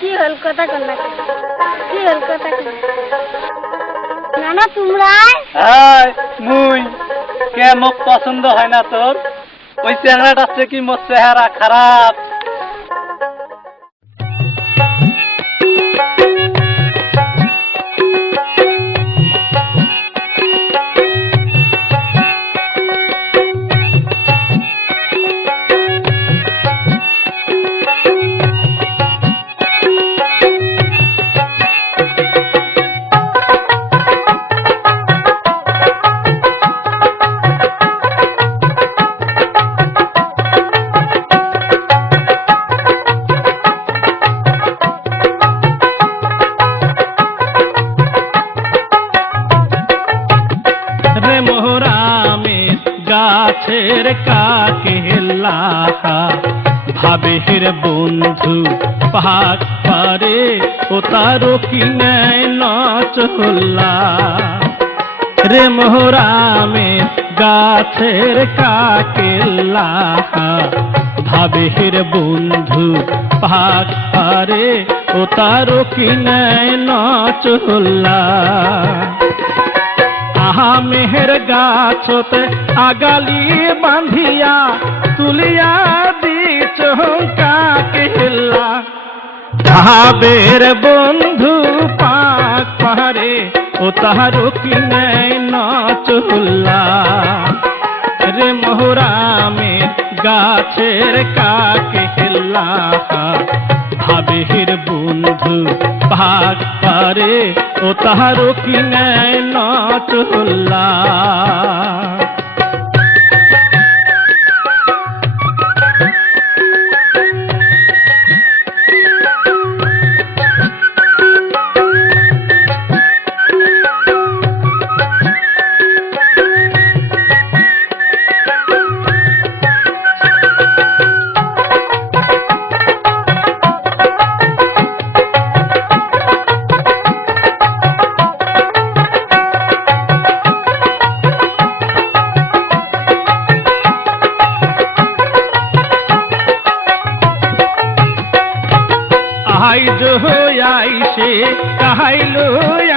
কি হল কথা কি? না নানা, তোমরা? হাই, মুই। কে মোক পছন্দ হয় না তোর? ওই চেহারাটা কি, মোর চেহারা খারাপ? ভাবে হের বন্ধু, পাহাড় পারে ও তারও কি নেয় রে মোহরামে গাছের কাকে লাহা ভাবে হের বন্ধু, পাহাড় পারে ও তারও কি নেয় আহা মেহের গাছতে আগালি বাঁধিয়া ভাবের বন্ধু পাক পাহাড়ে ও তাহারও কি নচুল্লা রে মোহরামের গাছের কাকে হেল্লা? ভাবের বন্ধু ভাগ পারে ও তাহারও কি নচুল্লা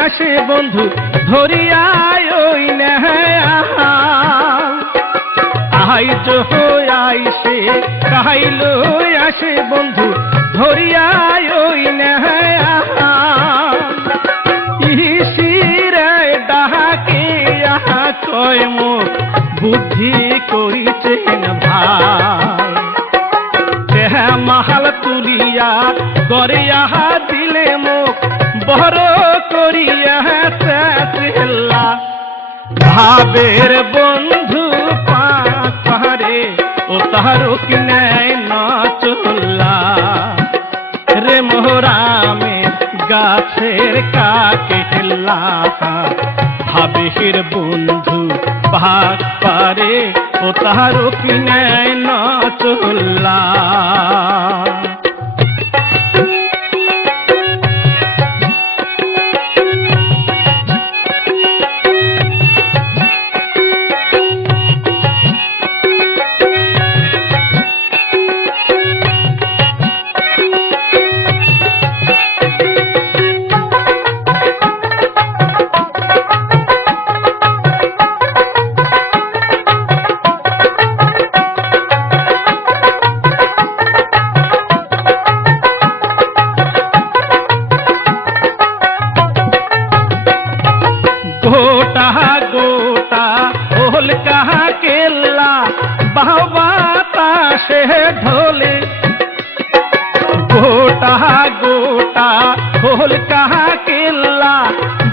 আসে বন্ধু ধরিয়ায় ওই আইজ আইসে কাহাইল আসে বন্ধু ধরিয়ায় ওই নেহাল ইসিরে ডাহাকে আহা কয় মুখ বুদ্ধি ভাবের বন্ধু পাহাড়ে ও তাহার কি নেয় নচল্লা রে মোহরামে গাছের কাকে হেল্লা? ভাবের বন্ধু ভাগ পারে ও তাহার কি নেয় নচল্লা বাহবা তাসে ঢোলে। গোটা গোটা ওল কাহা কেল্লা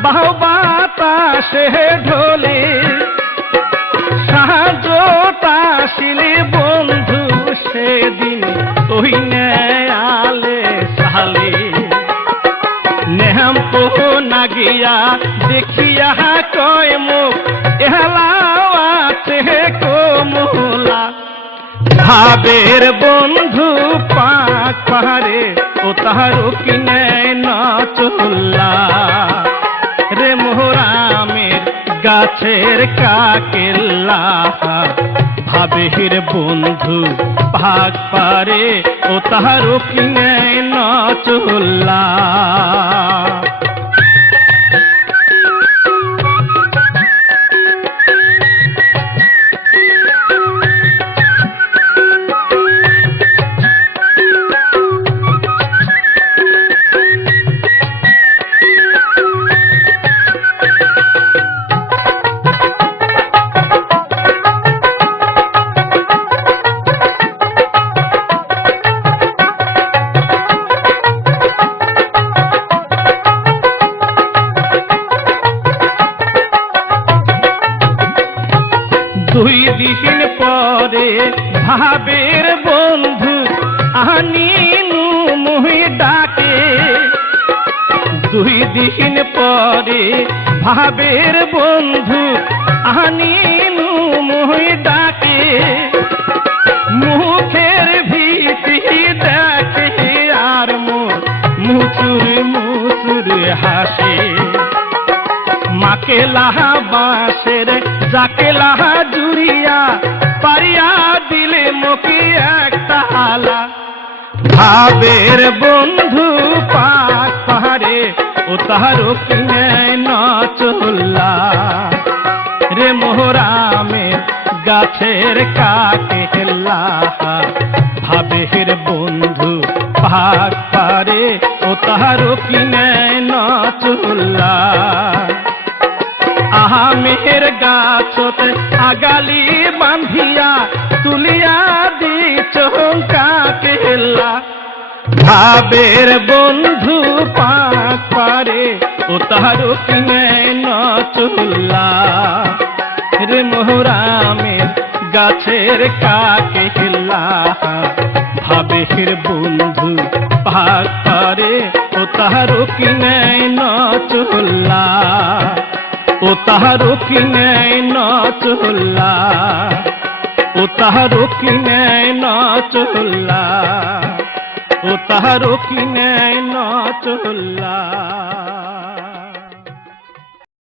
বাহবা তাসে ঢোলে। সাহায্যটা শিলে বন্ধু সেদিন ওই নেয়ালে সালে। নেহাম তো নাগিয়া দেখিয়া কয় মুখ, এহলাও আছে কোমলা ভাবের বন্ধু পাক পাহাড়ে ও তাহারও কিনে নচল্লা। রে মোহরামের গাছের কাকেল্লা। ভাবের বন্ধু ভাগ পারে ও তাহারও কিনে নচল্লা। ভাবের বন্ধু আনিনু মুহি ডাকে। দুই দিন পরে ভাবের বন্ধু আনিনু মুহি ডাকে। ভাবের বন্ধু পাক পাহাড়ে ও তাহার নচল্লা রে মোহরামে গাছের কাকে ভাবের বন্ধু পাক পারে ও তাহারও কিনে নচল্লা আহা মেহের গাছতে আগালি বান্ধিয়া তুলিয়া দি কেল্লা ভাবের বন্ধু পাক পারে ও তাহারও কিনে নচল্লা। রে মোহরামের গাছের কাকে হিল্লা ভাবের বন্ধু পাক পারে ও তাহারও কিনে নচল্লা। ও তাহারও কিনে নচল্লা। ও তাহারও কিনে নচল্লা। ও তাহারও কিনে নচল্লা